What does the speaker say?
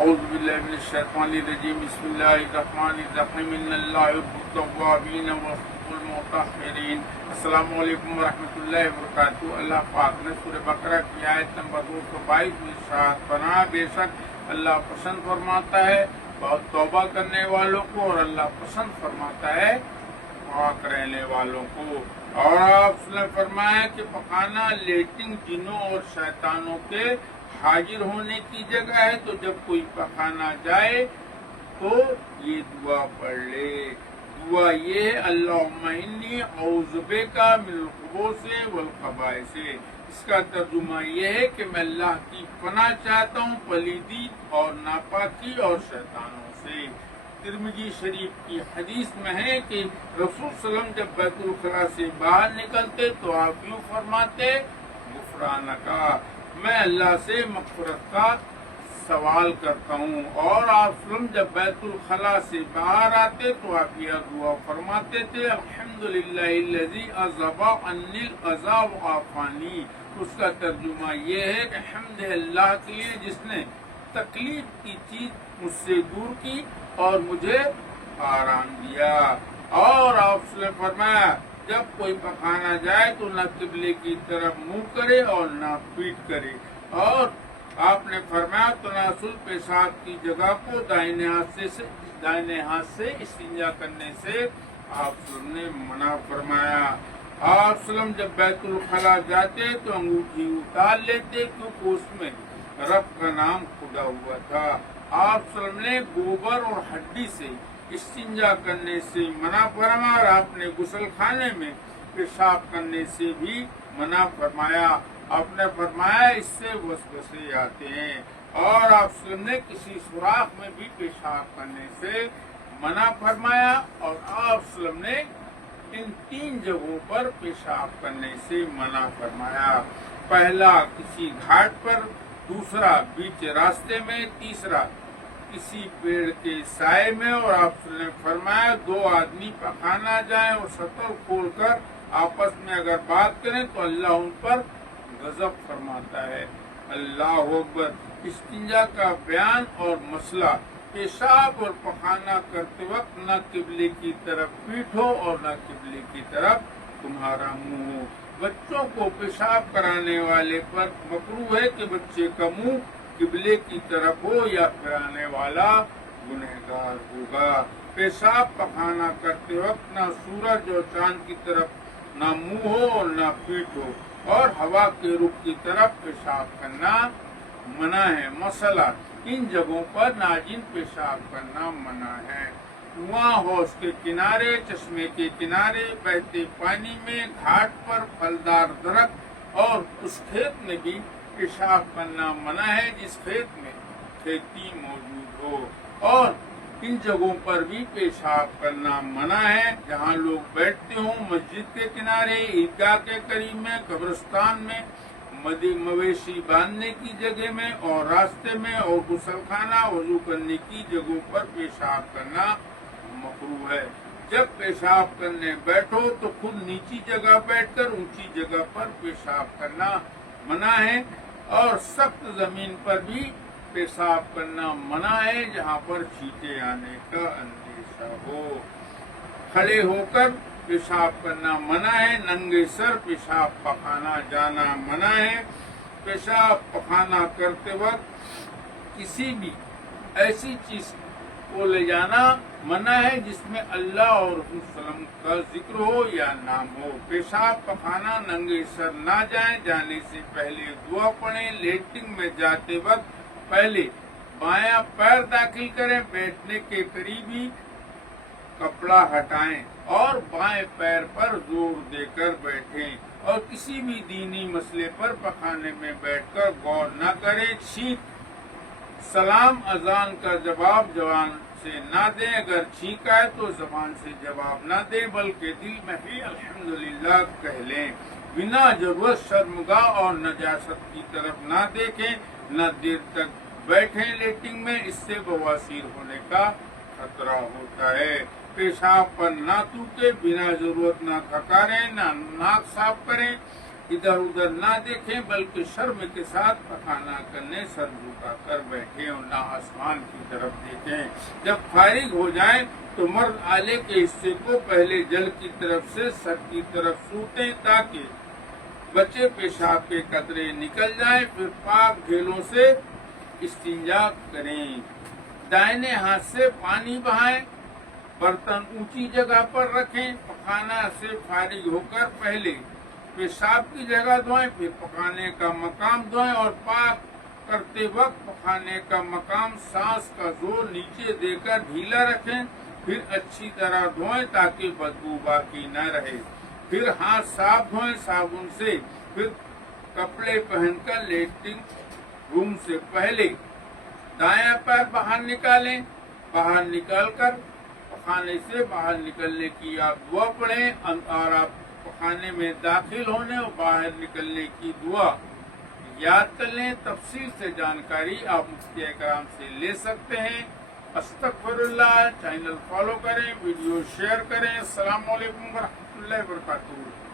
اعوذ باللہ من الشیطان الرجیم بسم اللہ الرحمن الرحیم ان اللہ یحب التوابین ویحب المتطہرین۔ السلام علیکم ورحمۃ اللہ وبرکاتہ۔ اللہ پاک نے سورہ بقرہ کی آیت نمبر 222 میں ارشاد فرمایا، بے شک اللہ پسند فرماتا ہے بہت توبہ کرنے والوں کو، اور اللہ پسند فرماتا ہے پاک رہنے والوں کو۔ اور آپ نے فرمایا کہ پکانا لیٹنگ جنوں اور شیطانوں کے حاضر ہونے کی جگہ ہے، تو جب کوئی پکانا جائے تو یہ دعا پڑھ لے۔ دعا یہ ہے، اللہم انی اعوذ بک من الخبث والخبائث۔ اس کا ترجمہ یہ ہے کہ میں اللہ کی پناہ چاہتا ہوں پلیدی اور ناپاکی اور شیطانوں سے۔ ترمذی شریف کی حدیث میں ہے کہ رسول صلی اللہ علیہ وسلم جب بیت الخلاء سے باہر نکلتے تو آپ یوں فرماتے، غفرانک، میں اللہ سے مغفرت کا سوال کرتا ہوں۔ اور آپ وسلم جب بیت الخلاء سے باہر آتے تو آپ یہ دعا فرماتے تھے، الحمدللہ الذی اذھب عنی الاذی وعافانی۔ اس کا ترجمہ یہ ہے کہ حمد اللہ کے لیے جس نے تکلیف کی چیز مجھ سے دور کی اور مجھے آرام دیا۔ اور آپ نے فرمایا جب کوئی پکانا جائے تو نہ قبلے کی طرف منہ کرے اور نہ پیٹ کرے۔ اور آپ نے فرمایا تناسل پیشاب کی جگہ کو دائیں ہاتھ سے استنجا کرنے سے آپ نے منع فرمایا۔ آپ وسلم جب بیت الخلاء جاتے تو انگوٹھی اتار لیتے کیونکہ اس میں رب کا نام خدا ہوا تھا۔ آپ وسلم نے گوبر اور ہڈی سے استنجا کرنے سے منع فرمایا، اور آپ نے غسل خانے میں پیشاب کرنے سے بھی منع فرمایا۔ آپ نے فرمایا اس سے وسوسے آتے ہیں۔ اور آپ وسلم نے کسی سوراخ میں بھی پیشاب کرنے سے منع فرمایا، اور آپ وسلم نے ان 3 جگہوں پر پیشاب کرنے سے منع فرمایا۔ پہلا کسی گھاٹ پر، دوسرا بیچ راستے میں، تیسرا کسی پیڑ کے سائے میں۔ اور آپ نے فرمایا 2 آدمی پکانا جائیں اور سطر کھول کر آپس میں اگر بات کریں تو اللہ ان پر غضب فرماتا ہے۔ اللہ اکبر۔ استنجا کا بیان اور مسئلہ، پیشاب اور پخانا کرتے وقت نہ قبلے کی طرف پیٹھ ہو اور نہ قبلے کی طرف تمہارا منہ ہو۔ بچوں کو پیشاب کرانے والے پر مکروہ ہے کہ بچے کا منہ قبلے کی طرف ہو یا پھرانے والا گنہگار ہوگا۔ پیشاب پخانا کرتے وقت نہ سورج اور چاند کی طرف نہ منہ ہو اور نہ پیٹھ ہو، اور ہوا کے رخ کی طرف پیشاب کرنا منع ہے۔ مسئلہ، ان جگہوں پر ناجن پیشاب کرنا منع ہے۔ کنواں، حوض کے کنارے، چشمے کے کنارے، بہتے پانی میں، گھاٹ پر، پھلدار درخت اور اس کھیت میں بھی پیشاب کرنا منع ہے جس کھیت میں کھیتی موجود ہو۔ اور ان جگہوں پر بھی پیشاب کرنا منع ہے جہاں لوگ بیٹھتے ہوں، مسجد کے کنارے، عیدگاہ کے قریب میں، قبرستان میں، مویشی باندھنے کی جگہ میں اور راستے میں، اور غسل خانہ، وضو کرنے کی جگہوں پر پیشاب کرنا مکروہ ہے۔ جب پیشاب کرنے بیٹھو تو خود نیچی جگہ بیٹھ کر اونچی جگہ پر پیشاب کرنا منع ہے، اور سخت زمین پر بھی پیشاب کرنا منع ہے جہاں پر چھینٹے آنے کا اندیشہ ہو۔ کھڑے ہو کر پیشاب کرنا منع ہے۔ ننگے سر پیشاب پخانا جانا منع ہے۔ پیشاب پخانا کرتے وقت کسی بھی ایسی چیز کو لے جانا منع ہے جس میں اللہ اور رسول صلی اللہ علیہ وسلم کا ذکر ہو یا نام ہو۔ پیشاب پخانا ننگے سر نہ جائیں، جانے سے پہلے دعا پڑھیں۔ لیٹنگ میں جاتے وقت پہلے بایاں پیر داخل کریں، بیٹھنے کے قریب ہی کپڑا ہٹائیں اور بائیں پیر پر زور دے کر بیٹھیں، اور کسی بھی دینی مسئلے پر پخانے میں بیٹھ کر غور نہ کریں۔ چھینک، سلام، اذان کا جواب زبان سے نہ دیں، اگر چھینک آئے تو زبان سے جواب نہ دیں بلکہ دل میں ہی الحمدللہ کہہ لیں۔ بنا ضرورت شرمگاہ اور نجاست کی طرف نہ دیکھیں، نہ دیر تک بیٹھیں لیٹنگ میں، اس سے بواسیر ہونے کا خطرہ ہوتا ہے۔ پیشاب پر نہ تھوکیں، بنا ضرورت نہ کھکاریں، نہ ناک صاف کریں، ادھر ادھر نہ دیکھیں بلکہ شرم کے ساتھ پخانہ کرنے سر جھکا کر بیٹھیں اور نہ آسمان کی طرف دیکھیں۔ جب فارغ ہو جائیں تو مرد آلے کے حصے کو پہلے جل کی طرف سے سر کی طرف سوٹیں تاکہ بچے پیشاب کے قطرے نکل جائیں، پھر پاک ڈھیلوں سے استنجا کریں۔ دائیں ہاتھ سے پانی بہائیں، برتن اونچی جگہ پر رکھیں، پخانہ سے فارغ ہو کر پہلے پیشاب کی جگہ دھوئیں، پھر پکانے کا مقام دھوئیں اور پاک کرتے وقت پخانے کا مقام سانس کا زور نیچے دے کر ڈھیلا رکھیں، پھر اچھی طرح دھوئیں تاکہ بدبو باقی نہ رہے۔ پھر ہاتھ صاف دھوئیں صابن سے، پھر کپڑے پہن کر لیٹنگ روم سے پہلے دایاں پیر باہر نکالیں، باہر نکال کر پخانے سے باہر نکلنے کی آپ دعا پڑھیں اور آپ پخانے میں داخل ہونے اور باہر نکلنے کی دعا یاد کر لیں۔ تفصیل سے جانکاری آپ مفتی اکرام سے لے سکتے ہیں۔ استغفر اللہ، چینل فالو کریں، ویڈیو شیئر کریں۔ السلام علیکم ورحمۃ اللہ وبرکاتہ۔